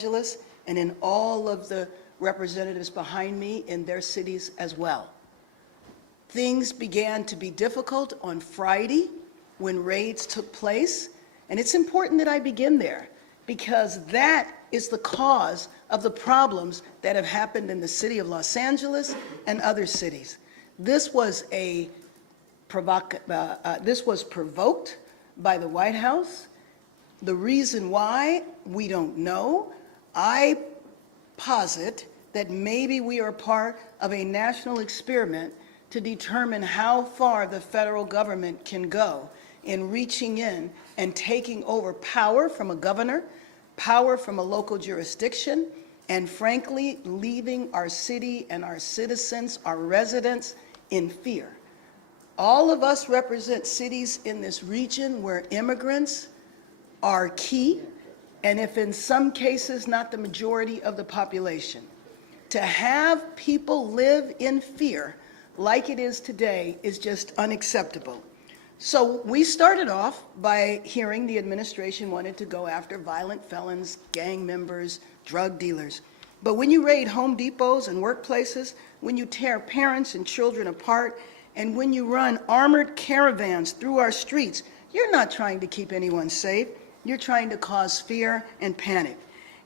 Angeles and in all of the representatives behind me in their cities as well. Things began to be difficult on Friday when raids took place, and it's important that I begin there because that is the cause of the problems that have happened in the city of Los Angeles and other cities. This was provoked by the White House. The reason why, we don't know. I posit that maybe we are part of a national experiment to determine how far the federal government can go in reaching in and taking over power from a governor, power from a local jurisdiction, and frankly, leaving our city and our citizens, our residents, in fear. All of us represent cities in this region where immigrants are key, and if in some cases not the majority of the population. To have people live in fear like it is today is just unacceptable. So we started off by hearing the administration wanted to go after violent felons, gang members, drug dealers. But when you raid Home Depots and workplaces, when you tear parents and children apart, and when you run armored caravans through our streets, you're not trying to keep anyone safe. You're trying to cause fear and panic.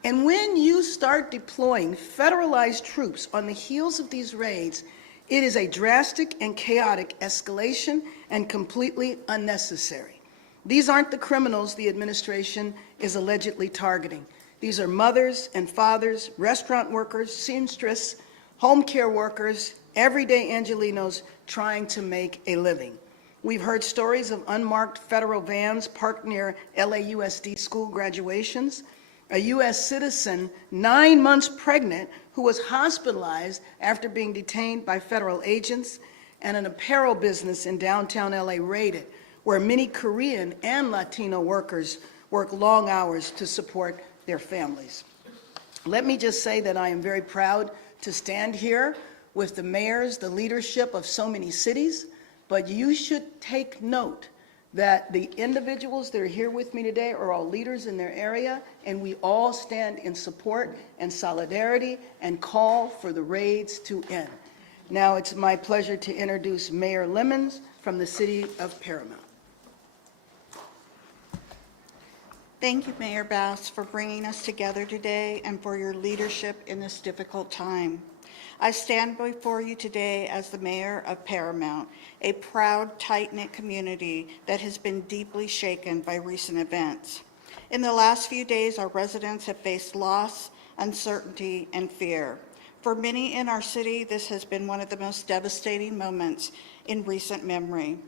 And when you start deploying federalized troops on the heels of these raids, it is a drastic and chaotic escalation and completely unnecessary. These aren't the criminals the administration is allegedly targeting. These are mothers and fathers, restaurant workers, seamstress, home care workers, everyday Angelenos trying to make a living. We've heard stories of unmarked federal vans parked near LAUSD school graduations, a U.S. citizen 9 months pregnant who was hospitalized after being detained by federal agents, and an apparel business in downtown LA raided, where many Korean and Latino workers work long hours to support their families. Let me just say that I am very proud to stand here with the mayors, the leadership of so many cities, but you should take note that the individuals that are here with me today are all leaders in their area, and we all stand in support and solidarity and call for the raids to end. Now it's my pleasure to introduce Mayor Lemons from the city of Paramount. Thank you, Mayor Bass, for bringing us together today and for your leadership in this difficult time. I stand before you today as the mayor of Paramount, a proud, tight-knit community that has been deeply shaken by recent events. In the last few days, our residents have faced loss, uncertainty, and fear. For many in our city, this has been one of the most devastating moments in recent memory.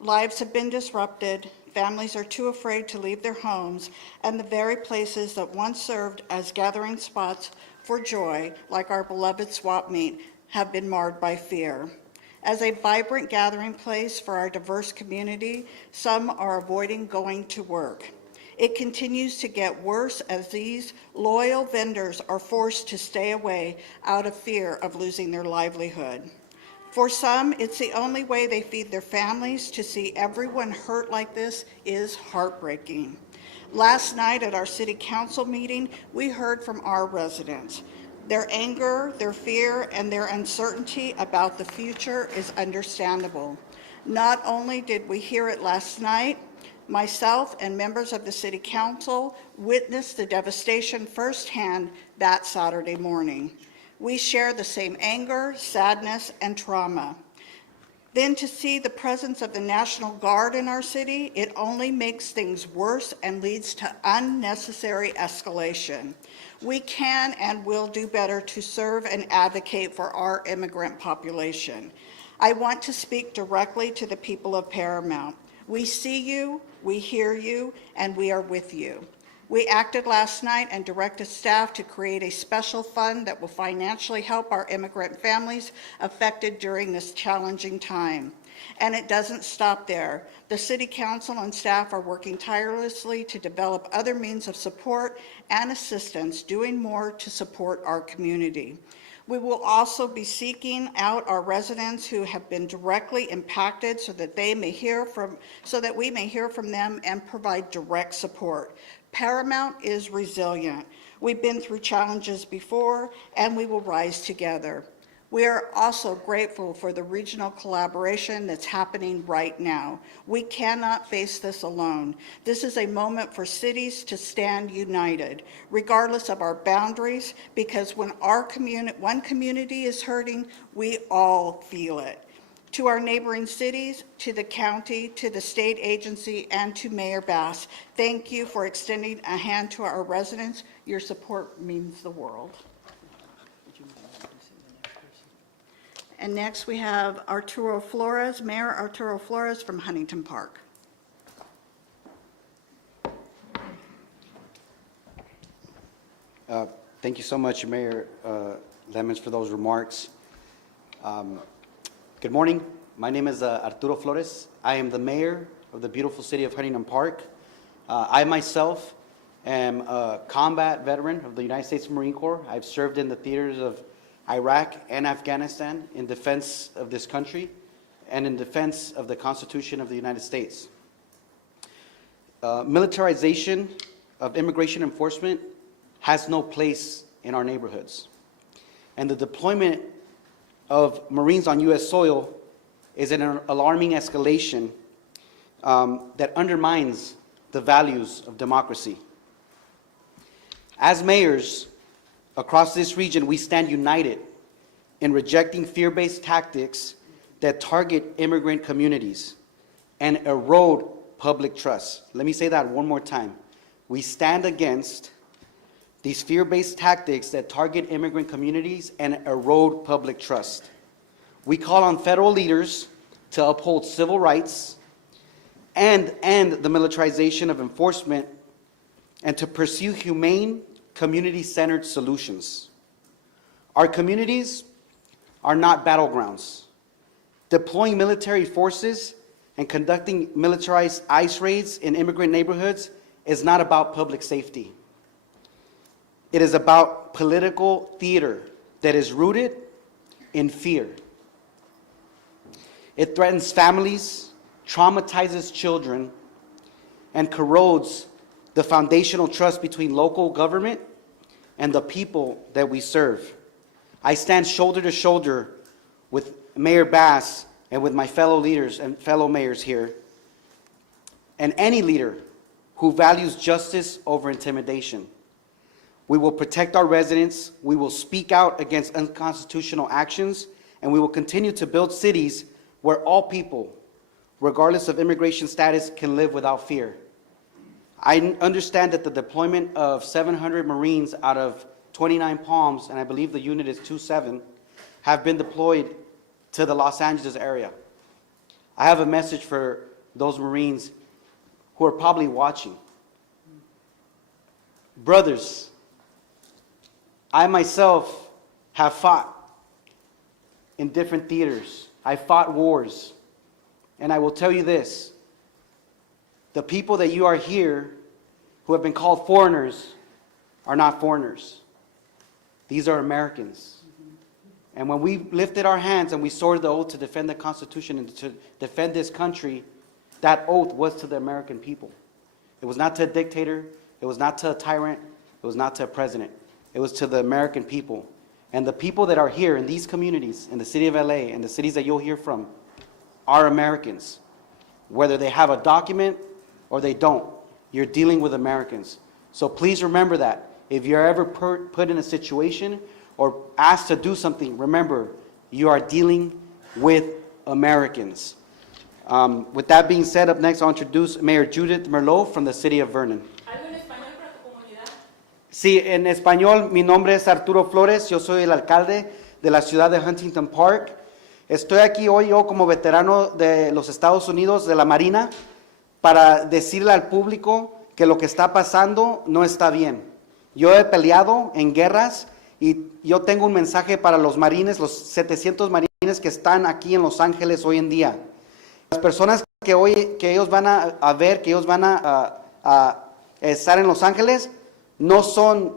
Lives have been disrupted, families are too afraid to leave their homes, and the very places that once served as gathering spots for joy, like our beloved swap meet, have been marred by fear. As a vibrant gathering place for our diverse community, some are avoiding going to work. It continues to get worse as these loyal vendors are forced to stay away out of fear of losing their livelihood. For some, it's the only way they feed their families. To see everyone hurt like this is heartbreaking. Last night at our city council meeting, we heard from our residents. Their anger, their fear, and their uncertainty about the future is understandable. Not only did we hear it last night, myself and members of the city council witnessed the devastation firsthand that Saturday morning. We share the same anger, sadness, and trauma. Then to see the presence of the National Guard in our city, it only makes things worse and leads to unnecessary escalation. We can and will do better to serve and advocate for our immigrant population. I want to speak directly to the people of Paramount. We see you, we hear you, and we are with you. We acted last night and directed staff to create a special fund that will financially help our immigrant families affected during this challenging time. And it doesn't stop there. The City Council and staff are working tirelessly to develop other means of support and assistance, doing more to support our community. We will also be seeking out our residents who have been directly impacted so that we may hear from them and provide direct support. Paramount is resilient. We've been through challenges before, and we will rise together. We are also grateful for the regional collaboration that's happening right now. We cannot face this alone. This is a moment for cities to stand united, regardless of our boundaries, because when one community is hurting, we all feel it. To our neighboring cities, to the county, to the state agency, and to Mayor Bass, thank you for extending a hand to our residents. Your support means the world. And next we have Arturo Flores, Mayor Arturo Flores from Huntington Park. Thank you so much, Mayor Lemons, for those remarks. Good morning. My name is Arturo Flores. I am the mayor of the beautiful city of Huntington Park. I myself am a combat veteran of the United States Marine Corps. I've served in the theaters of Iraq and Afghanistan in defense of this country and in defense of the Constitution of the United States. Militarization of immigration enforcement has no place in our neighborhoods. And the deployment of Marines on U.S. soil is an alarming escalation that undermines the values of democracy. As mayors across this region, we stand united in rejecting fear-based tactics that target immigrant communities and erode public trust. Let me say that one more time. We stand against these fear-based tactics that target immigrant communities and erode public trust. We call on federal leaders to uphold civil rights and end the militarization of enforcement and to pursue humane, community-centered solutions. Our communities are not battlegrounds. Deploying military forces and conducting militarized ICE raids in immigrant neighborhoods is not about public safety. It is about political theater that is rooted in fear. It threatens families, traumatizes children, and corrodes the foundational trust between local government and the people that we serve. I stand shoulder to shoulder with Mayor Bass and with my fellow leaders and fellow mayors here, and any leader who values justice over intimidation. We will protect our residents, we will speak out against unconstitutional actions, and we will continue to build cities where all people, regardless of immigration status, can live without fear. I understand that the deployment of 700 Marines out of 29 Palms, and I believe the unit is 27, have been deployed to the Los Angeles area. I have a message for those Marines who are probably watching. Brothers, I myself have fought in different theaters. I fought wars. And I will tell you this, the people that you are here who have been called foreigners are not foreigners. These are Americans. And when we lifted our hands and we swore the oath to defend the Constitution and to defend this country, that oath was to the American people. It was not to a dictator. It was not to a tyrant. It was not to a president. It was to the American people. And the people that are here in these communities, in the city of LA, and the cities that you'll hear from, are Americans. Whether they have a document or they don't, you're dealing with Americans. So please remember that. If you're ever put in a situation or asked to do something, remember, you are dealing with Americans. With that being said, up next I'll introduce Mayor Judith Merlot from the city of Vernon. ¿Algo en español para tu comunidad? Sí, en español, mi nombre es Arturo Flores, yo soy el alcalde de la ciudad de Huntington Park. Estoy aquí hoy yo como veterano de los Estados Unidos, de la Marina, para decirle al público que lo que está pasando no está bien. Yo he peleado en guerras y yo tengo un mensaje para los marines, los 700 marines que están aquí en Los Ángeles hoy en día. Las personas que ellos van a ver, que ellos van a estar en Los Ángeles, no son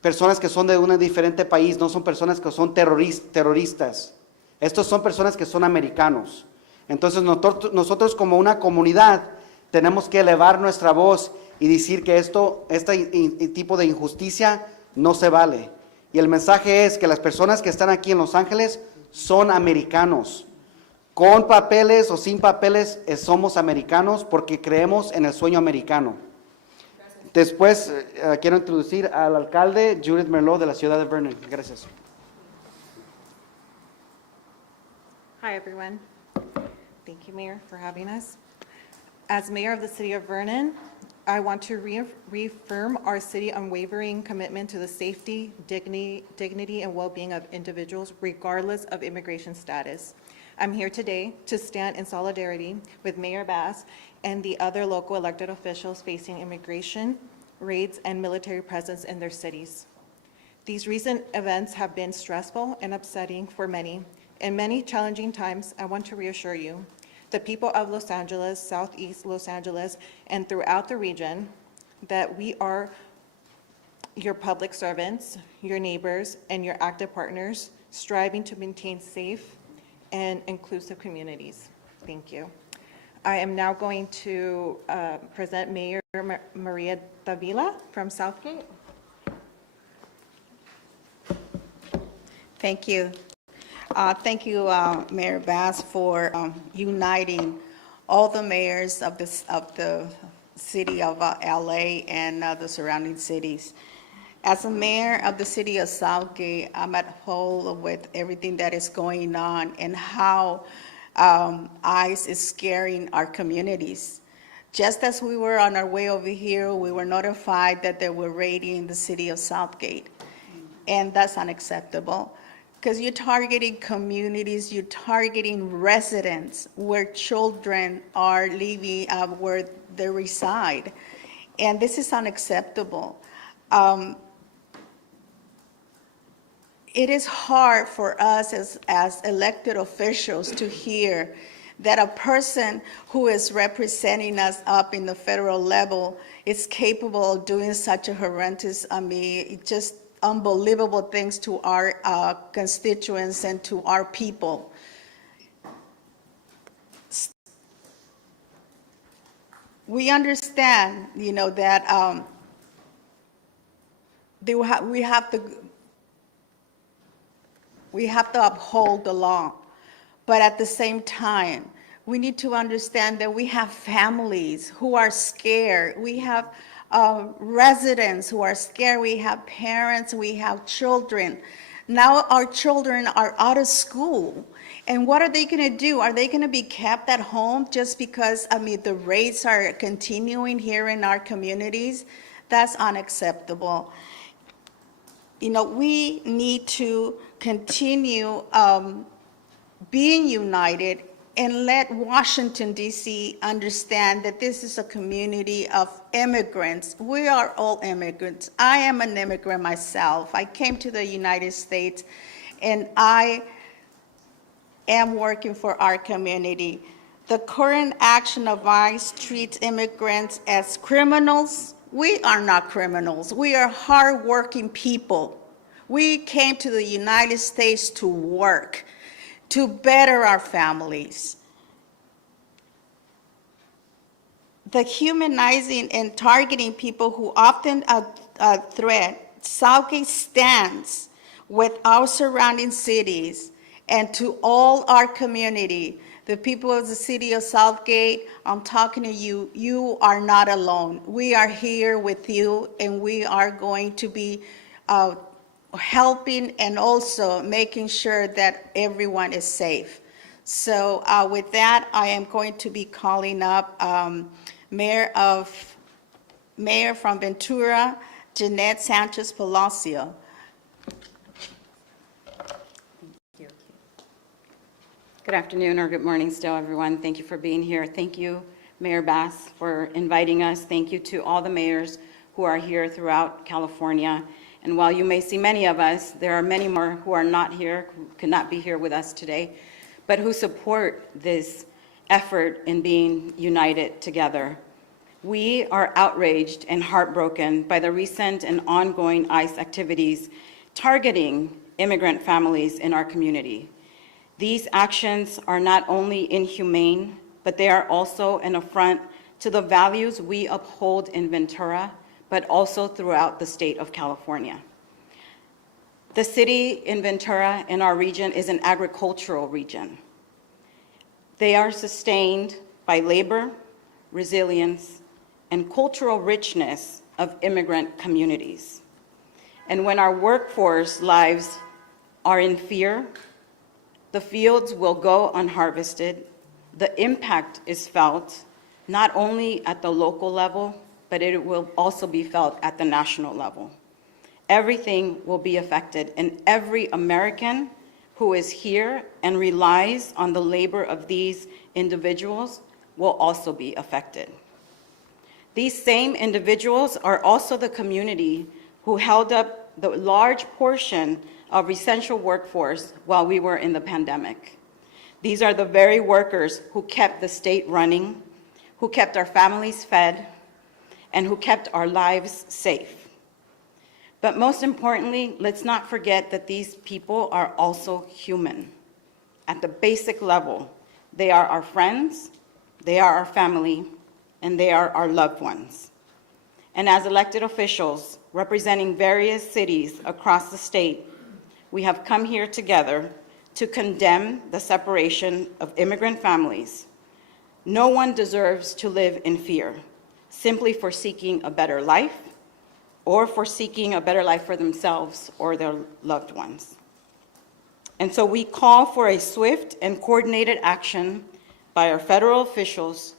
personas que son de un diferente país, no son personas que son terroristas. Estos son personas que son americanos. Entonces nosotros como una comunidad tenemos que elevar nuestra voz y decir que este tipo de injusticia No se vale. Y el mensaje es que las personas que están aquí en Los Ángeles son americanos. Con papeles o sin papeles, somos americanos porque creemos en el sueño americano. Después, quiero introducir al alcalde Judith Merlot de la ciudad de Vernon. Gracias. Hi, everyone. Thank you, Mayor, for having us. As Mayor of the City of Vernon, I want to reaffirm our city unwavering commitment to the safety, dignity, and well-being of individuals regardless of immigration status. I'm here today to stand in solidarity with Mayor Bass and the other local elected officials facing immigration, raids, and military presence in their cities. These recent events have been stressful and upsetting for many. In many challenging times, I want to reassure you, the people of Los Angeles, Southeast Los Angeles, and throughout the region, that we are your public servants, your neighbors, and your active partners, striving to maintain safe and inclusive communities. Thank you. I am now going to present Mayor Maria Davila from Southgate. Thank you. Thank you, Mayor Bass, for uniting all the mayors of the city of LA and the surrounding cities. As a mayor of the city of Southgate, I'm at whole with everything that is going on and how ICE is scaring our communities. Just as we were on our way over here, we were notified that they were raiding the city of Southgate, and that's unacceptable. Because you're targeting communities, you're targeting residents where children are living, where they reside. And this is unacceptable. It is hard for us as elected officials to hear that a person who is representing us up in the federal level is capable of doing such a horrendous, just unbelievable things to our constituents and to our people. We understand, that we have to uphold the law, but at the same time, we need to understand that we have families who are scared. We have residents who are scared. We have parents, we have children. Now our children are out of school. And what are they going to do? Are they going to be kept at home just because, the raids are continuing here in our communities? That's unacceptable. We need to continue being united and let Washington, D.C. understand that this is a community of immigrants. We are all immigrants. I am an immigrant myself. I came to the United States, and I am working for our community. The current action of ICE treats immigrants as criminals. We are not criminals. We are hardworking people. We came to the United States to work, to better our families. The humanizing and targeting people who often threat, Southgate stands with our surrounding cities and to all our community. The people of the city of Southgate, I'm talking to you, you are not alone. We are here with you, and we are going to be helping and also making sure that everyone is safe. So with that, I am going to be calling up Mayor from Ventura, Jeanette Sanchez Palacio. Good afternoon or good morning still, everyone. Thank you for being here. Thank you, Mayor Bass, for inviting us. Thank you to all the mayors who are here throughout California. And while you may see many of us, there are many more who are not here, who could not be here with us today, but who support this effort in being united together. We are outraged and heartbroken by the recent and ongoing ICE activities targeting immigrant families in our community. These actions are not only inhumane, but they are also an affront to the values we uphold in Ventura, but also throughout the state of California. The city in Ventura in our region is an agricultural region. They are sustained by labor, resilience, and cultural richness of immigrant communities. And when our workforce lives are in fear, the fields will go unharvested. The impact is felt not only at the local level, but it will also be felt at the national level. Everything will be affected, and every American who is here and relies on the labor of these individuals will also be affected. These same individuals are also the community who held up the large portion of essential workforce while we were in the pandemic. These are the very workers who kept the state running, who kept our families fed, and who kept our lives safe. But most importantly, let's not forget that these people are also human. At the basic level, they are our friends, they are our family, and they are our loved ones. And as elected officials representing various cities across the state, we have come here together to condemn the separation of immigrant families. No one deserves to live in fear, simply for seeking a better life, or for seeking a better life for themselves or their loved ones. And so we call for a swift and coordinated action by our federal officials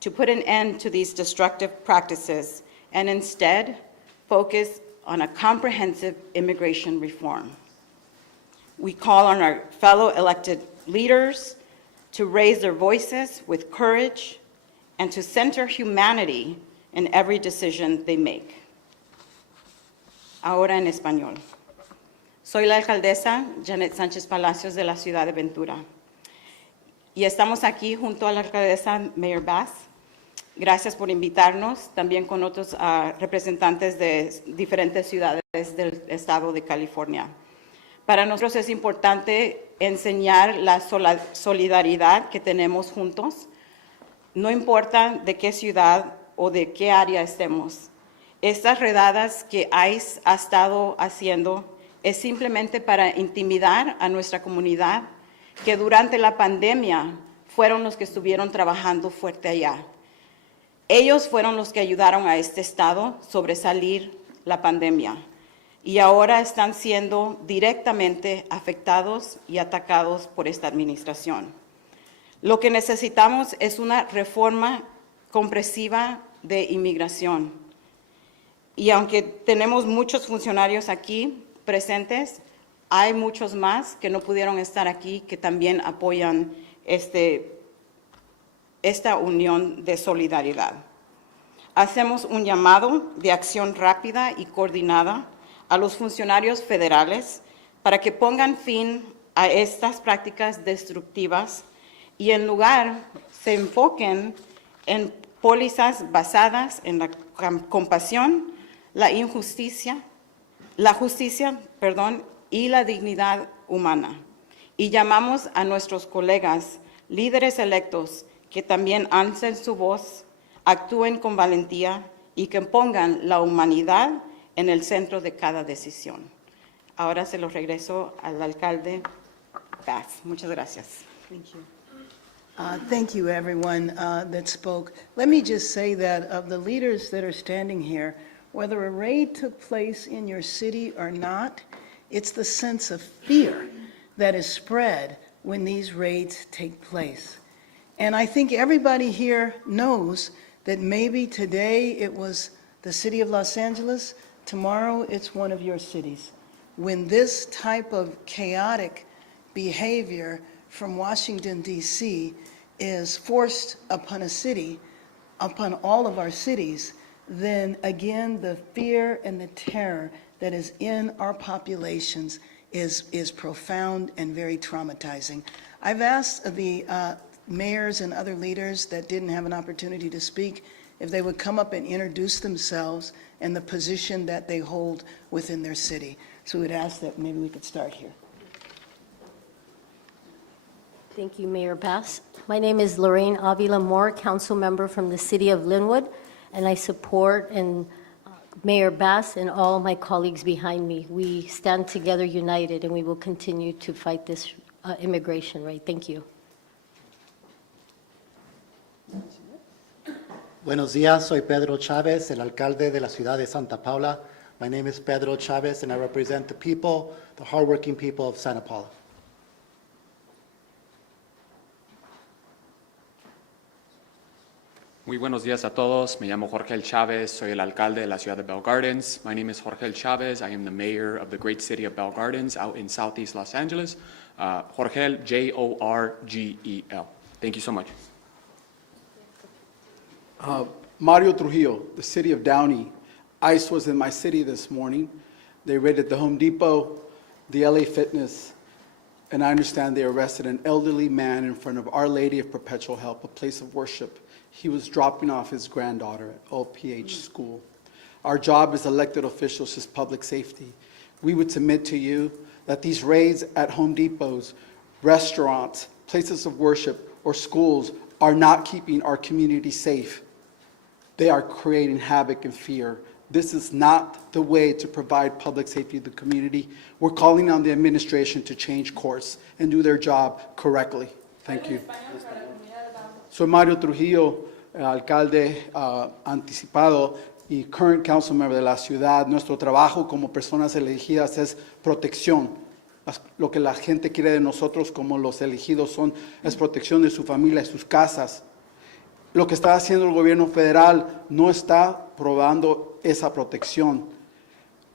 to put an end to these destructive practices and instead focus on a comprehensive immigration reform. We call on our fellow elected leaders to raise their voices with courage and to center humanity in every decision they make. Ahora en español. Soy la alcaldesa Janet Sánchez Palacios de la ciudad de Ventura. Y estamos aquí junto a la alcaldesa Mayor Bass. Gracias por invitarnos, también con otros representantes de diferentes ciudades del estado de California. Para nosotros es importante enseñar la solidaridad que tenemos juntos, no importa de qué ciudad o de qué área estemos. Estas redadas que ICE ha estado haciendo es simplemente para intimidar a nuestra comunidad, que durante la pandemia fueron los que estuvieron trabajando fuerte allá. Ellos fueron los que ayudaron a este estado a sobresalir la pandemia y ahora están siendo directamente afectados y atacados por esta administración. Lo que necesitamos es una reforma comprensiva de inmigración. Y aunque tenemos muchos funcionarios aquí presentes, hay muchos más que no pudieron estar aquí que también apoyan esta unión de solidaridad. Hacemos un llamado de acción rápida y coordinada a los funcionarios federales para que pongan fin a estas prácticas destructivas y en lugar se enfoquen en pólizas basadas en la compasión, la justicia, y la dignidad humana. Y llamamos a nuestros colegas, líderes electos, que también alcen su voz, actúen con valentía y que pongan la humanidad en el centro de cada decisión. Ahora se lo regreso al alcalde Bass. Muchas gracias. Thank you. Thank you, everyone that spoke. Let me just say that of the leaders that are standing here, whether a raid took place in your city or not, it's the sense of fear that is spread when these raids take place. And I think everybody here knows that maybe today it was the city of Los Angeles, tomorrow it's one of your cities. When this type of chaotic behavior from Washington, D.C. is forced upon a city, upon all of our cities, then again, the fear and the terror that is in our populations is profound and very traumatizing. I've asked the mayors and other leaders that didn't have an opportunity to speak if they would come up and introduce themselves and the position that they hold within their city. So we'd ask that maybe we could start here. Thank you, Mayor Bass. My name is Lorraine Avila Moore, council member from the city of Linwood, and I support and Mayor Bass and all my colleagues behind me, we stand together united, and we will continue to fight this immigration rate. Thank you. Buenos días, soy Pedro Chavez, el alcalde de la ciudad de Santa Paula. My name is Pedro Chavez, and I represent the people, the hardworking people of Santa Paula. Muy buenos días a todos. Me llamo Jorge El Chávez. Soy el alcalde de la ciudad de Bell Gardens. My name is Jorge El Chávez. I am the mayor of the great city of Bell Gardens out in southeast Los Angeles. Jorgel, Jorgel. Thank you so much. Mario Trujillo, the city of Downey. ICE was in my city this morning. They raided the Home Depot, the LA Fitness, and I understand they arrested an elderly man in front of Our Lady of Perpetual Help, a place of worship. He was dropping off his granddaughter at OPH school. Our job as elected officials is public safety. We would submit to you that these raids at Home Depots, restaurants, places of worship, or schools are not keeping our community safe. They are creating havoc and fear. This is not the way to provide public safety to the community. We're calling on the administration to change course and do their job correctly. Thank you. Soy Mario Trujillo, alcalde anticipado y current council member de la ciudad. Nuestro trabajo como personas elegidas es protección. Lo que la gente quiere de nosotros como los elegidos es protección de su familia y sus casas. Lo que está haciendo el gobierno federal no está probando esa protección.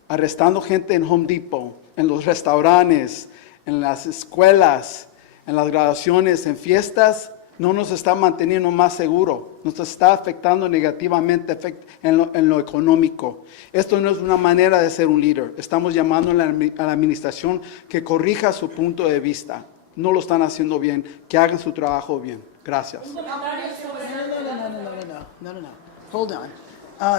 Arrestando gente en Home Depot, en los restaurantes, en las escuelas, en las graduaciones, en fiestas, no nos está manteniendo más seguro, nos está afectando negativamente en lo económico. Esto no es una manera de ser un líder. Estamos llamando a la administración que corrija su punto de vista. No lo están haciendo bien, que hagan su trabajo bien. Gracias. No. Hold on.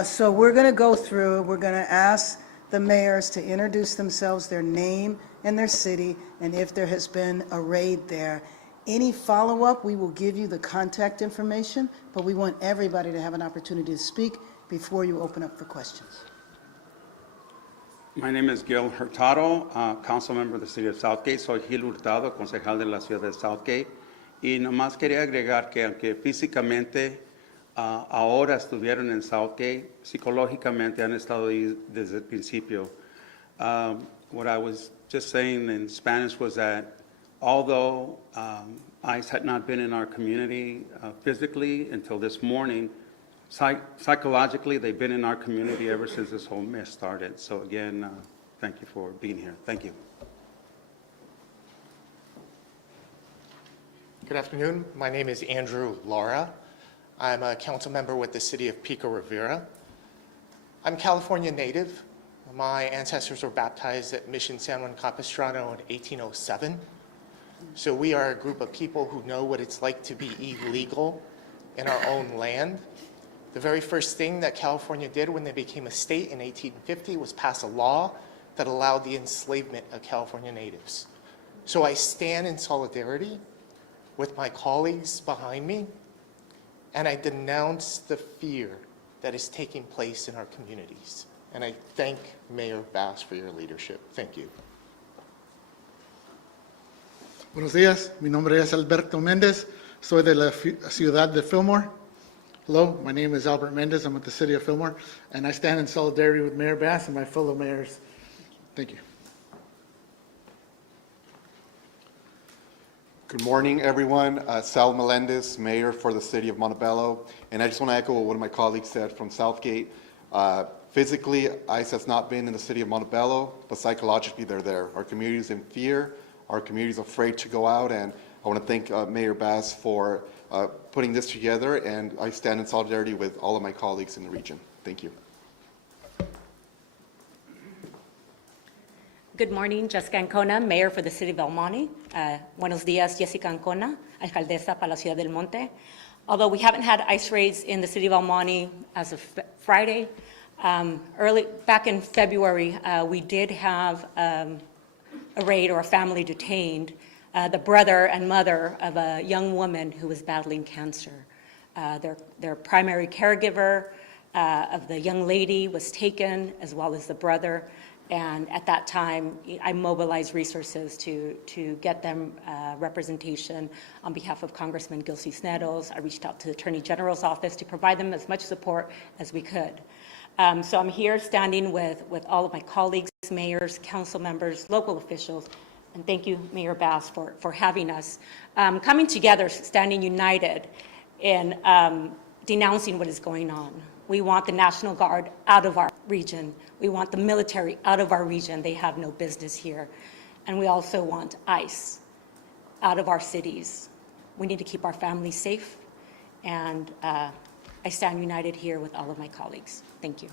So we're going to go through, we're going to ask the mayors to introduce themselves, their name and their city, and if there has been a raid there. Any follow-up, we will give you the contact information, but we want everybody to have an opportunity to speak before you open up for questions. My name is Gil Hurtado, council member of the city of Southgate. Soy Gil Hurtado, concejal de la ciudad de Southgate. Y nomás quería agregar que aunque físicamente ahora estuvieron en Southgate, psicológicamente han estado ahí desde el principio. What I was just saying in Spanish was that although ICE had not been in our community physically until this morning, psychologically they've been in our community ever since this whole mess started. So again, thank you for being here. Thank you. Good afternoon. My name is Andrew Lara. I'm a council member with the city of Pico Rivera. I'm California native. My ancestors were baptized at Mission San Juan Capistrano in 1807. So we are a group of people who know what it's like to be illegal in our own land. The very first thing that California did when they became a state in 1850 was pass a law that allowed the enslavement of California natives. So I stand in solidarity with my colleagues behind me, and I denounce the fear that is taking place in our communities. And I thank Mayor Bass for your leadership. Thank you. Buenos días, mi nombre es Alberto Méndez, soy de la ciudad de Fillmore. Hello, my name is Albert Méndez, I'm with the city of Fillmore, and I stand in solidarity with Mayor Bass and my fellow mayors. Thank you. Good morning, everyone. Sal Melendez, mayor for the city of Montebello, and I just want to echo what one of my colleagues said from Southgate. Physically, ICE has not been in the city of Montebello, but psychologically they're there. Our community is in fear. Our community is afraid to go out, and I want to thank Mayor Bass for putting this together, and I stand in solidarity with all of my colleagues in the region. Thank you. Good morning, Jessica Ancona, Mayor for the City of El Monte. Buenos días, Jessica Ancona, Alcaldesa para la Ciudad del Monte. Although we haven't had ICE raids in the City of El Monte as of Friday, back in February, we did have a raid or a family detained, the brother and mother of a young woman who was battling cancer. Their primary caregiver of the young lady was taken, as well as the brother. And at that time, I mobilized resources to get them representation on behalf of Congressman Gil Cisneros. I reached out to the Attorney General's office to provide them as much support as we could. So I'm here standing with all of my colleagues, mayors, council members, local officials, and thank you, Mayor Bass, for having us. Coming together, standing united in denouncing what is going on. We want the National Guard out of our region. We want the military out of our region. They have no business here. And we also want ICE out of our cities. We need to keep our families safe. And I stand united here with all of my colleagues. Thank you.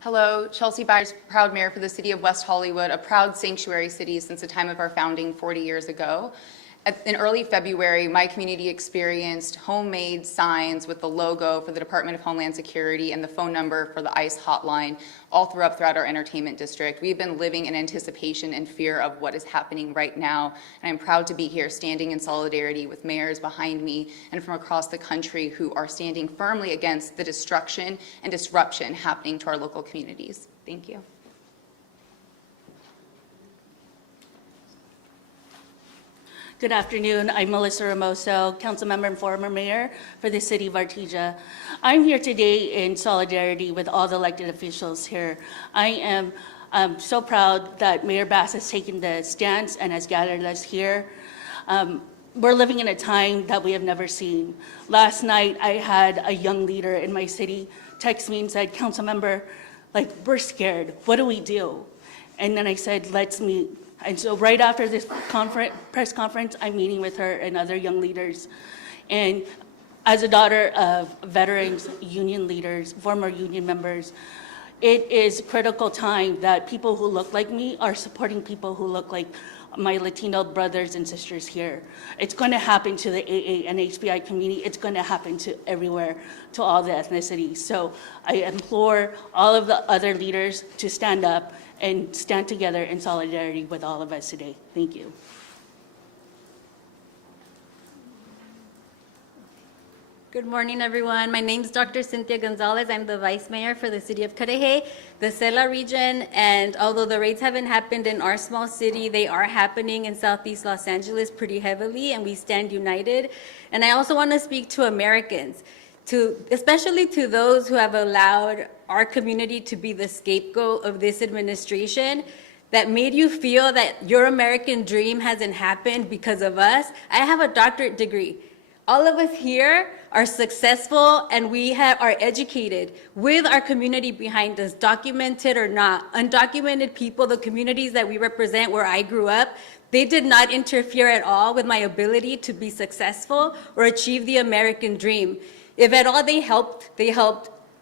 Hello, Chelsea Byers, proud mayor for the city of West Hollywood, a proud sanctuary city since the time of our founding 40 years ago. In early February, my community experienced homemade signs with the logo for the Department of Homeland Security and the phone number for the ICE hotline all throughout our entertainment district. We've been living in anticipation and fear of what is happening right now, and I'm proud to be here standing in solidarity with mayors behind me and from across the country who are standing firmly against the destruction and disruption happening to our local communities. Thank you. Good afternoon. I'm Melissa Ramoso, council member and former mayor for the city of Artesia. I'm here today in solidarity with all the elected officials here. I am so proud that Mayor Bass has taken the stance and has gathered us here. We're living in a time that we have never seen. Last night, I had a young leader in my city text me and said, council member, like, we're scared. What do we do? And then I said, let's meet. And so right after this press conference, I'm meeting with her and other young leaders. And as a daughter of veterans, union leaders, former union members, it is a critical time that people who look like me are supporting people who look like my Latino brothers and sisters here. It's going to happen to the AA and HBI community. It's going to happen to everywhere, to all the ethnicities. So I implore all of the other leaders to stand up and stand together in solidarity with all of us today. Thank you. Good morning, everyone. My name is Dr. Cynthia Gonzalez. I'm the Vice Mayor for the City of Cudahy, the Cela region, and although the raids haven't happened in our small city, they are happening in Southeast Los Angeles pretty heavily, and we stand united. And I also want to speak to Americans, especially to those who have allowed our community to be the scapegoat of this administration, that made you feel that your American dream hasn't happened because of us. I have a doctorate degree. All of us here are successful and we are educated with our community behind us, documented or not. Undocumented people, the communities that we represent where I grew up, they did not interfere at all with my ability to be successful or achieve the American dream. If at all they helped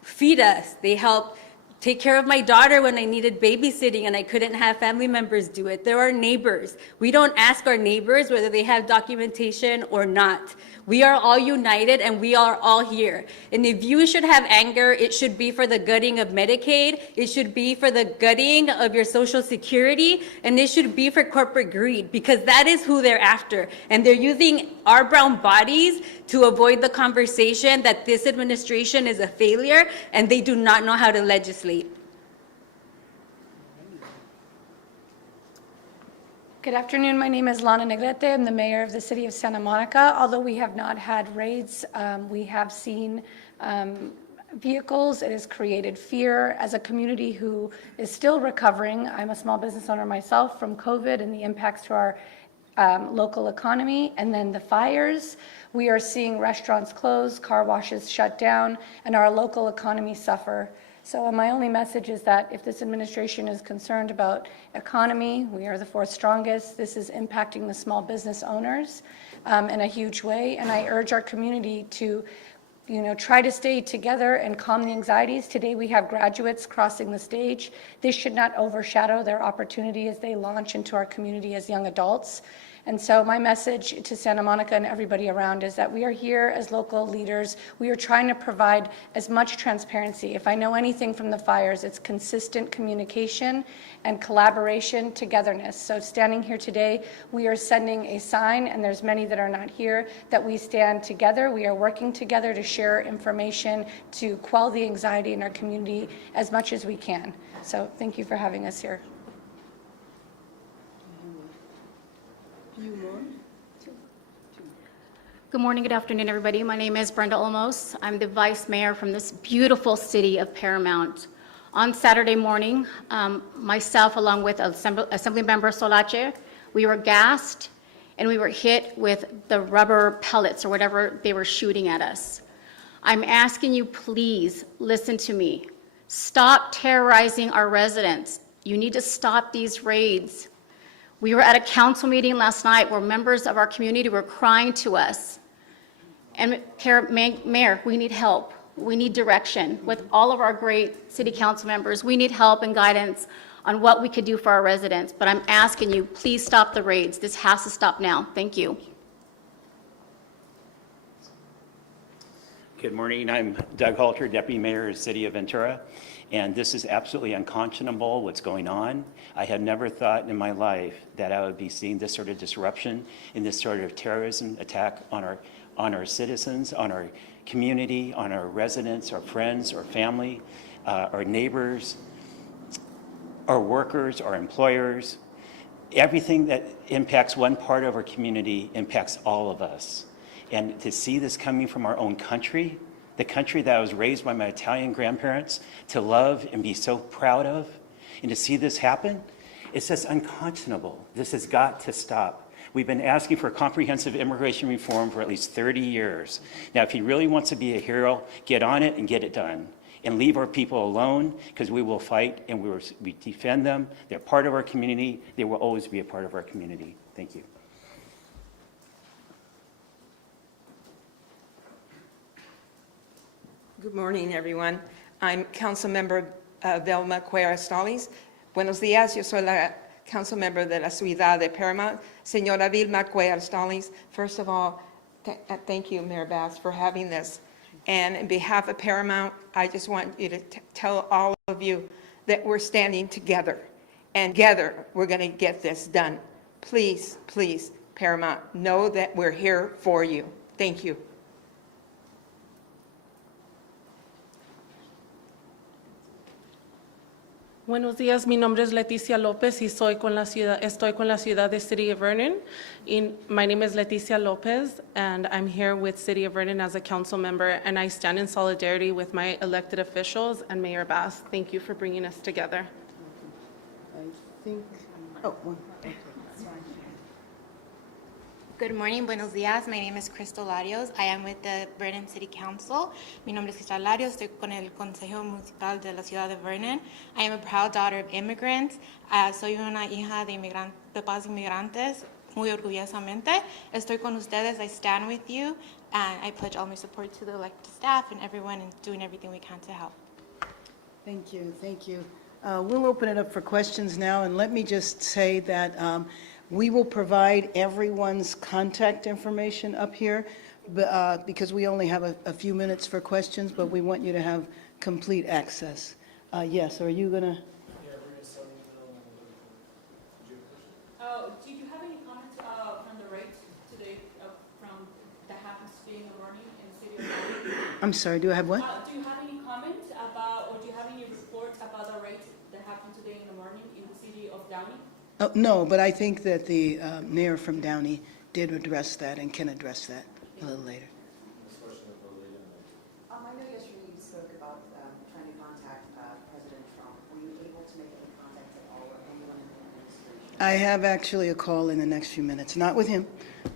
feed us. They helped take care of my daughter when I needed babysitting and I couldn't have family members do it. There are neighbors. We don't ask our neighbors whether they have documentation or not. We are all united and we are all here. And if you should have anger, it should be for the gutting of Medicaid, it should be for the gutting of your Social Security, and it should be for corporate greed, because that is who they're after. And they're using our brown bodies to avoid the conversation that this administration is a failure and they do not know how to legislate. Good afternoon. My name is Lana Negrete. I'm the mayor of the city of Santa Monica. Although we have not had raids, we have seen vehicles. It has created fear as a community who is still recovering. I'm a small business owner myself from COVID and the impacts to our local economy, and then the fires. We are seeing restaurants close, car washes shut down, and our local economy suffer. So my only message is that if this administration is concerned about economy, we are the fourth strongest. This is impacting the small business owners in a huge way. And I urge our community to try to stay together and calm the anxieties. Today we have graduates crossing the stage. This should not overshadow their opportunity as they launch into our community as young adults. And so my message to Santa Monica and everybody around is that we are here as local leaders. We are trying to provide as much transparency. If I know anything from the fires, it's consistent communication and collaboration, togetherness. So standing here today, we are sending a sign, and there's many that are not here, that we stand together. We are working together to share information, to quell the anxiety in our community as much as we can. So thank you for having us here. Good morning, good afternoon, everybody. My name is Brenda Olmos. I'm the vice mayor from this beautiful city of Paramount. On Saturday morning, myself, along with Assemblymember Solache, we were gassed and we were hit with the rubber pellets or whatever they were shooting at us. I'm asking you, please listen to me. Stop terrorizing our residents. You need to stop these raids. We were at a council meeting last night where members of our community were crying to us. And Mayor, we need help. We need direction. With all of our great city council members, we need help and guidance on what we could do for our residents. But I'm asking you, please stop the raids. This has to stop now. Thank you. Good morning. I'm Doug Halter, Deputy Mayor of the City of Ventura, and this is absolutely unconscionable what's going on. I had never thought in my life that I would be seeing this sort of disruption and this sort of terrorism attack on our citizens, on our community, on our residents, our friends, our family, our neighbors, our workers, our employers. Everything that impacts one part of our community impacts all of us. And to see this coming from our own country, the country that I was raised by my Italian grandparents to love and be so proud of, and to see this happen, it's just unconscionable. This has got to stop. We've been asking for comprehensive immigration reform for at least 30 years. Now, if he really wants to be a hero, get on it and get it done. And leave our people alone, because we will fight and we defend them. They're part of our community. They will always be a part of our community. Thank you. Good morning, everyone. I'm Councilmember Velma Cuellar-Estales. Buenos días, yo soy la Councilmember de la Ciudad de Paramount. Señora Vilma Cuellar-Estales, first of all, thank you, Mayor Bass, for having this. And on behalf of Paramount, I just want you to tell all of you that we're standing together. And together, we're going to get this done. Please, please, Paramount, know that we're here for you. Thank you. Buenos días, mi nombre es Leticia López y estoy con la ciudad de City of Vernon. My name is Leticia López and I'm here with City of Vernon as a council member, and I stand in solidarity with my elected officials and Mayor Bass. Thank you for bringing us together. Good morning, buenos días. My name is Crystal Larios. I am with the Vernon City Council. Mi nombre es Crystal Larios. Estoy con el Consejo Municipal de la Ciudad de Vernon. I am a proud daughter of immigrants. Soy una hija de papás inmigrantes. Muy orgullosamente. Estoy con ustedes. I stand with you. And I pledge all my support to the elected staff and everyone in doing everything we can to help. Thank you, thank you. We'll open it up for questions now, and let me just say that we will provide everyone's contact information up here because we only have a few minutes for questions, but we want you to have complete access. Yes, are you going to? Do you have any comments from the raids today from that happens today in the morning in the city of Downey? I'm sorry, do I have what? Do you have any comments about, or do you have any reports about the raids that happened today in the morning in the city of Downey? No, but I think that the mayor from Downey did address that and can address that a little later. I know yesterday you spoke about trying to contact President Trump. Were you able to make any contact at all with anyone in the administration? I have actually a call in the next few minutes, not with him,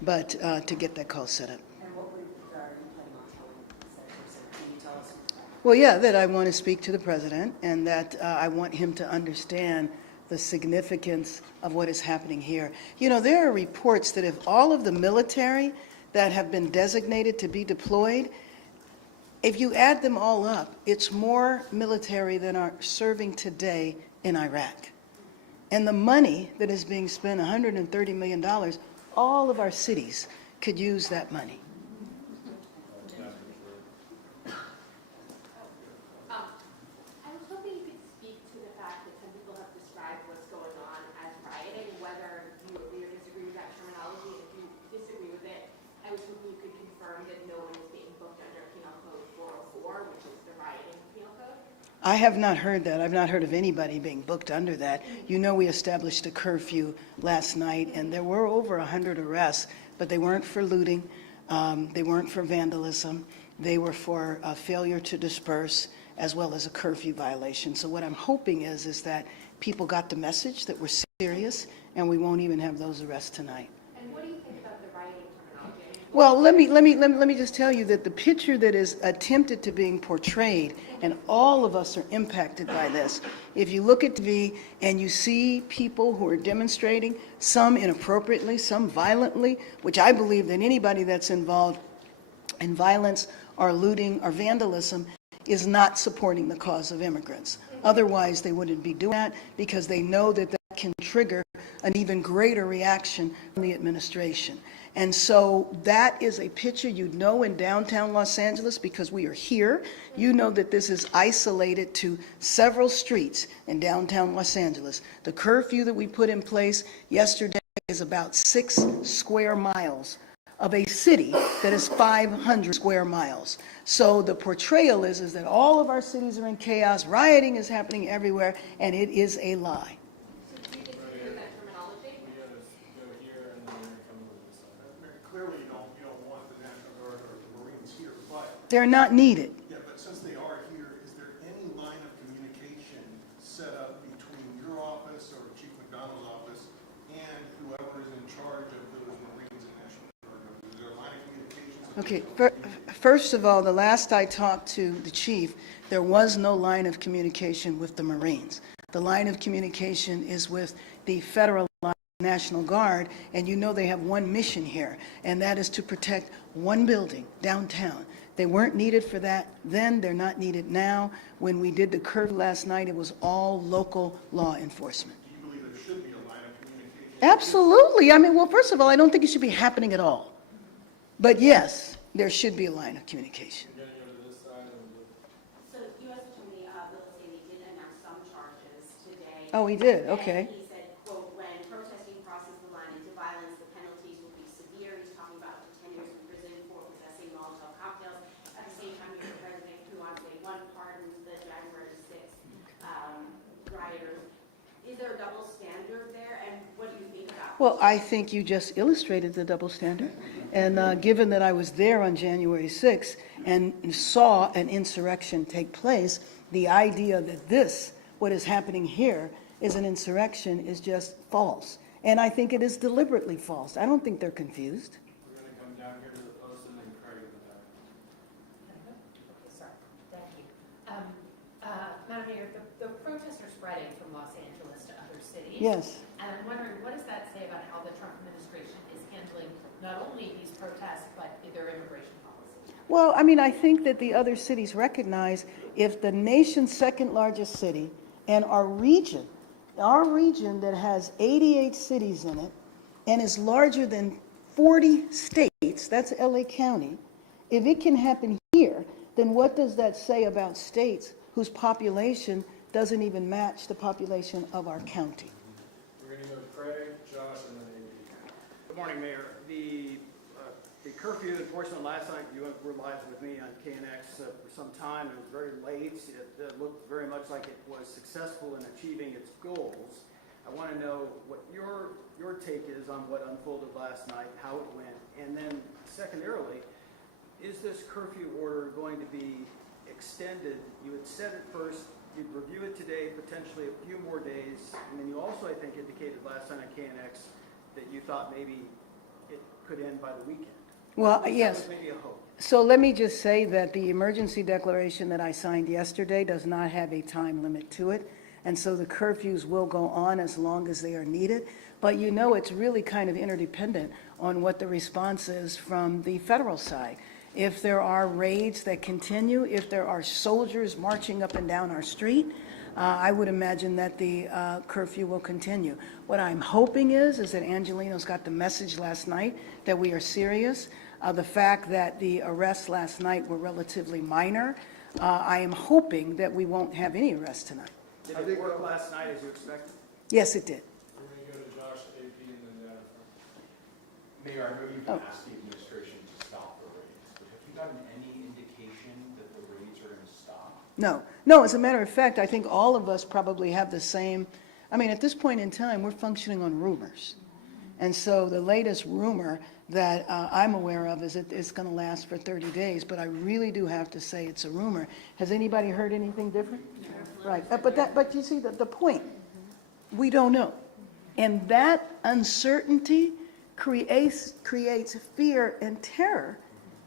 but to get that call set up. And what are you planning on telling said person? Can you tell us? Well, yeah, that I want to speak to the president and that I want him to understand the significance of what is happening here. You know, there are reports that if all of the military that have been designated to be deployed, if you add them all up, it's more military than are serving today in Iraq. And the money that is being spent, $130 million, all of our cities could use that money. I was hoping you could speak to the fact that some people have described what's going on as rioting, whether you agree or disagree with that terminology. If you disagree with it, I was hoping you could confirm that no one is being booked under Penal Code 404, which is the rioting penal code. I have not heard that. I've not heard of anybody being booked under that. You know, we established a curfew last night, and there were over 100 arrests, but they weren't for looting. They weren't for vandalism. They were for failure to disperse, as well as a curfew violation. So what I'm hoping is that people got the message that we're serious, and we won't even have those arrests tonight. And what do you think about the rioting terminology? Well, let me just tell you that the picture that is attempted to being portrayed, and all of us are impacted by this. If you look at TV and you see people who are demonstrating, some inappropriately, some violently, which I believe that anybody that's involved in violence or looting or vandalism is not supporting the cause of immigrants. Otherwise, they wouldn't be doing that, because they know that that can trigger an even greater reaction from the administration. And so that is a picture you'd know in downtown Los Angeles, because we are here. You know that this is isolated to several streets in downtown Los Angeles. The curfew that we put in place yesterday is about 6 square miles of a city that is 500 square miles. So the portrayal is that all of our cities are in chaos, rioting is happening everywhere, and it is a lie. Clearly, you don't want the National Guard or the Marines here, but... They're not needed. Yeah, but since they are here, is there any line of communication set up between your office or Chief McDonald's office and whoever is in charge of those Marines and National Guard? Is there a line of communication? Okay, first of all, the last I talked to the chief, there was no line of communication with the Marines. The line of communication is with the federal National Guard, and you know they have one mission here, and that is to protect one building downtown. They weren't needed for that then, they're not needed now. When we did the curfew last night, it was all local law enforcement. Do you believe there should be a line of communication? Absolutely. I mean, well, first of all, I don't think it should be happening at all. But yes, there should be a line of communication. So U.S. Attorney Bill Haley did announce some charges today. Oh, he did? Okay. And he said, quote, when protesting crosses the line into violence, the penalties will be severe. He's talking about up to 10 years in prison for possessing Molotov cocktails. At the same time, you have the president who on day one pardoned the January 6th rioters. Is there a double standard there, and what do you think about it? Well, I think you just illustrated the double standard. And given that I was there on January 6th and saw an insurrection take place, the idea that this, what is happening here, is an insurrection is just false. And I think it is deliberately false. I don't think they're confused. We're going to come down here to the post and then Craig in the back. Sorry, thank you. Madam Mayor, the protests are spreading from Los Angeles to other cities. Yes. And I'm wondering, what does that say about how the Trump administration is handling not only these protests, but their immigration policy? Well, I mean, I think that the other cities recognize if the nation's second largest city and our region that has 88 cities in it and is larger than 40 states, that's LA County, if it can happen here, then what does that say about states whose population doesn't even match the population of our county? We're going to go to Craig, Josh, and then Amy. Good morning, Mayor. The curfew enforcement last night, you were live with me on KNX for some time. It was very late. It looked very much like it was successful in achieving its goals. I want to know what your take is on what unfolded last night, how it went, and then secondarily, is this curfew order going to be extended? You had said at first you'd review it today, potentially a few more days, and then you also, I think, indicated last night on KNX that you thought maybe it could end by the weekend. Well, That yes. was maybe a hope. So let me just say that the emergency declaration that I signed yesterday does not have a time limit to it. And so the curfews will go on as long as they are needed. But you know, it's really kind of interdependent on what the response is from the federal side. If there are raids that continue, if there are soldiers marching up and down our street, I would imagine that the curfew will continue. What I'm hoping is that Angelino's got the message last night that we are serious. The fact that the arrests last night were relatively minor, I am hoping that we won't have any arrests tonight. Did it work last night as you expected? Yes, it did. We're going to go to Josh, AP, and then Mayor, I know you've Oh. asked the administration to stop the raids, but have you gotten any indication that the raids are going to stop? No, as a matter of fact, I think all of us probably have the same, I mean, at this point in time, we're functioning on rumors. And so the latest rumor that I'm aware of is that it's going to last for 30 days, but I really do have to say it's a rumor. Has anybody heard anything different? Right, but you see, the point, we don't know. And that uncertainty creates fear and terror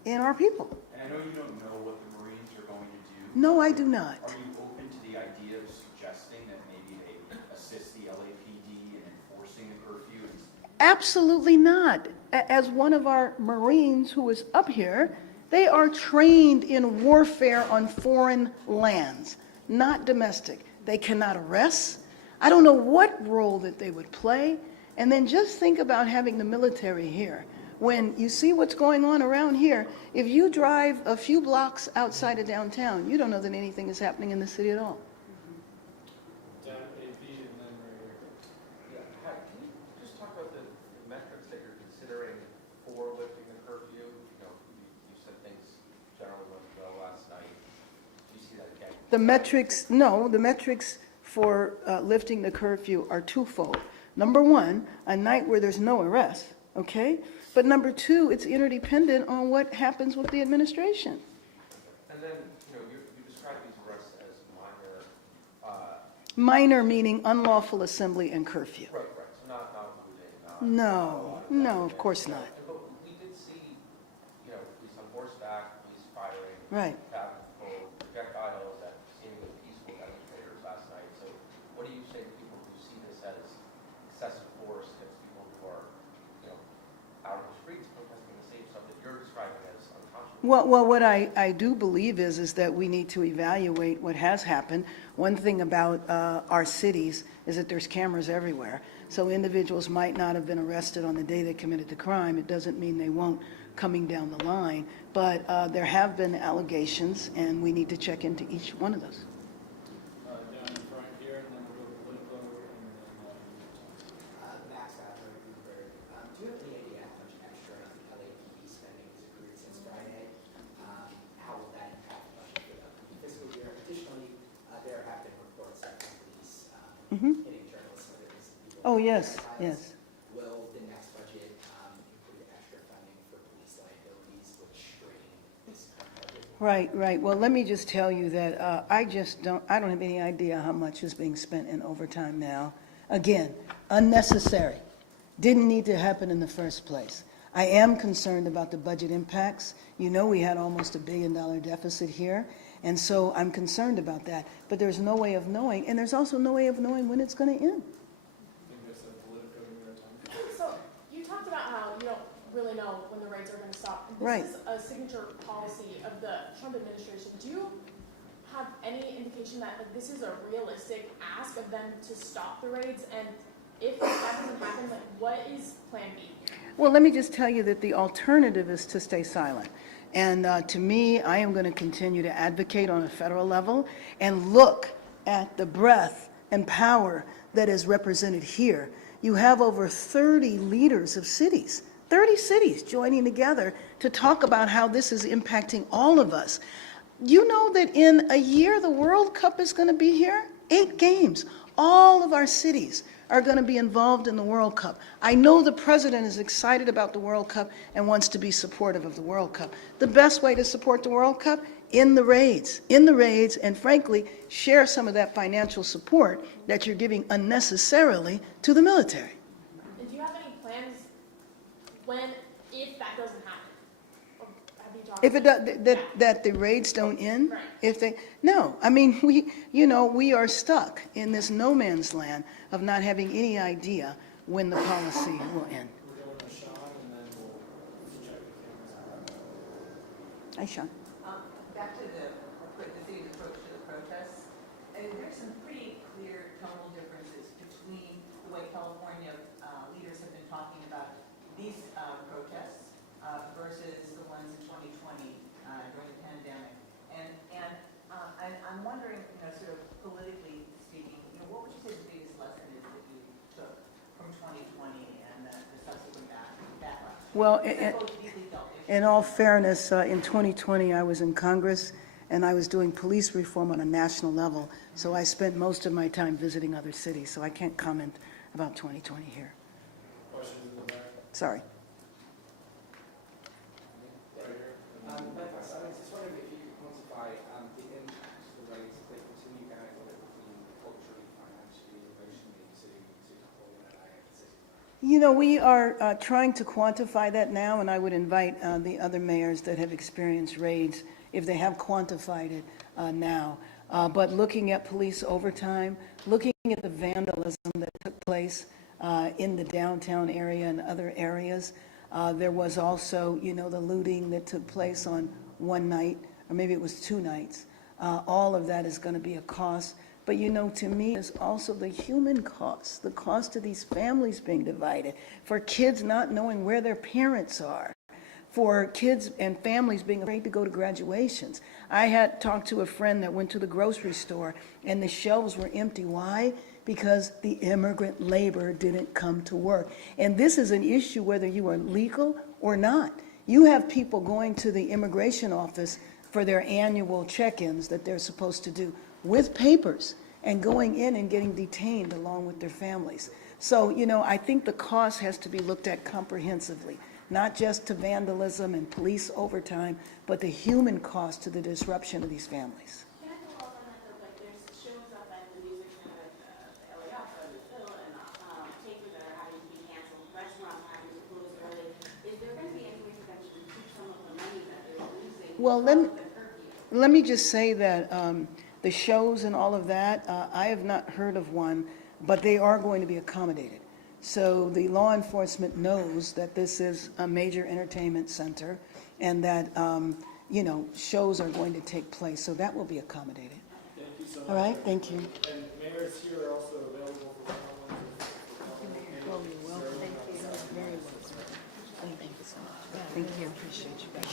in our people. And I know you don't know what the Marines are going to do. No, I do not. Are you open to the idea of suggesting that maybe they assist the LAPD in enforcing the curfew? Absolutely not. As one of our Marines who is up here, they are trained in warfare on foreign lands, not domestic. They cannot arrest. I don't know what role that they would play. And then just think about having the military here. When you see what's going on around here, if you drive a few blocks outside of downtown, you don't know that anything is happening in the city at all. down AP, and then right here. Yeah, hi, can you just talk about the metrics that you're considering for lifting the curfew? You know, you said things generally went well last night. Do you see that again? The metrics for lifting the curfew are twofold. Number one, a night where there's no arrest, okay? But number two, it's interdependent on what happens with the administration. And then, you know, you described these arrests as minor. Minor meaning unlawful assembly and curfew. Right, so not looting, No, of course not. But we did see, you know, police on horseback, police firing. Right. Projectiles at seemingly peaceful demonstrators last night. So what do you say to people who see this as excessive force against people who are, you know, out in the streets protesting the same stuff that you're describing as unconscionable? Well, what I do believe is that we need to evaluate what has happened. One thing about our cities is that there's cameras everywhere. So individuals might not have been arrested on the day they committed the crime. It doesn't mean they won't coming down the line. But there have been allegations, and we need to check into each one of those. Down in front here, and then we'll go to Whitlow, and then Max Adler, Bloomberg. Do you have any idea how much extra LAPD spending has accrued since Friday? How will that impact the budget for the upcoming fiscal year? Additionally, there have been reports that companies hitting journalists, whether it's people. Oh, yes, yes. Will the next budget include extra funding for police liabilities, which strain this current budget? Right. Well, let me just tell you that I don't have any idea how much is being spent in overtime now. Again, unnecessary. Didn't need to happen in the first place. I am concerned about the budget impacts. You know, we had almost $1 billion deficit here, and so I'm concerned about that. But there's no way of knowing, and there's also no way of knowing when it's going to end. So you talked about how you don't really know when the raids are going to stop. This Right. is a signature policy of the Trump administration. Do you have any indication that this is a realistic ask of them to stop the raids? And if that doesn't happen, what is Plan B? Well, let me just tell you that the alternative is to stay silent. And to me, I am going to continue to advocate on a federal level and look at the breadth and power that is represented here. You have over 30 leaders of cities, 30 cities joining together to talk about how this is impacting all of us. You know that in a year, the World Cup is going to be here? 8 games. All of our cities are going to be involved in the World Cup. I know the president is excited about the World Cup and wants to be supportive of the World Cup. The best way to support the World Cup? In the raids, and frankly, share some of that financial support that you're giving unnecessarily to the military. And do you have any plans if that doesn't happen? Or have you talked If it about does, that the raids don't end, Right. no, I mean, we are stuck in this no man's land of not having any idea when the policy will end. we're going to Sean, and then we'll check the cameras. Hi, Sean. Back to the city's approach to the protests. There's some pretty Well, in all fairness, in 2020, I was in Congress, and I was doing police reform on a national level, so I spent most of my time visiting other cities, so I can't comment about 2020 here. Questions in the back? Sorry. Likewise, I was just wondering if you could quantify the impact the rates, if they continue going, what it would mean culturally, financially, emotionally to Hollywood and LA and the city. You know, we are trying to quantify that now, and I would invite the other mayors that have experienced raids, if they have quantified it now. But looking at police overtime, looking at the vandalism that took place in the downtown area and other areas, there was also, you know, the looting that took place on one night, or maybe it was 2 nights. All of that is going to be a cost. But, you know, to me, it's also the human cost, the cost of these families being divided, for kids not knowing where their parents are, for kids and families being afraid to go to graduations. I had talked to a friend that went to the grocery store, and the shelves were empty. Why? Because the immigrant labor didn't come to work. And this is an issue whether you are legal or not. You have people going to the immigration office for their annual check-ins that they're supposed to do with papers and going in and getting detained along with their families. So, you know, I think the cost has to be looked at comprehensively, not just to vandalism and police overtime, but the human cost to the disruption of these families. Can I follow up on that though? Like there's shows up at the music center, like the LA Opera, the Phil, and theaters that are having to be canceled, restaurants are having to close early. Is there going to be any way for them to recoup some of the money that they're losing? Well, let me just say that the shows and all of that, I have not heard of one, but they are going to be accommodated. So the law enforcement knows that this is a major entertainment center and that, you know, shows are going to take place. So that will be accommodated. Thank you so much. All right, thank you. And mayors here are also available for one-on-ones. Well, you're welcome. Thank you. Very welcome. Thank you so much. Thank you. Appreciate you guys.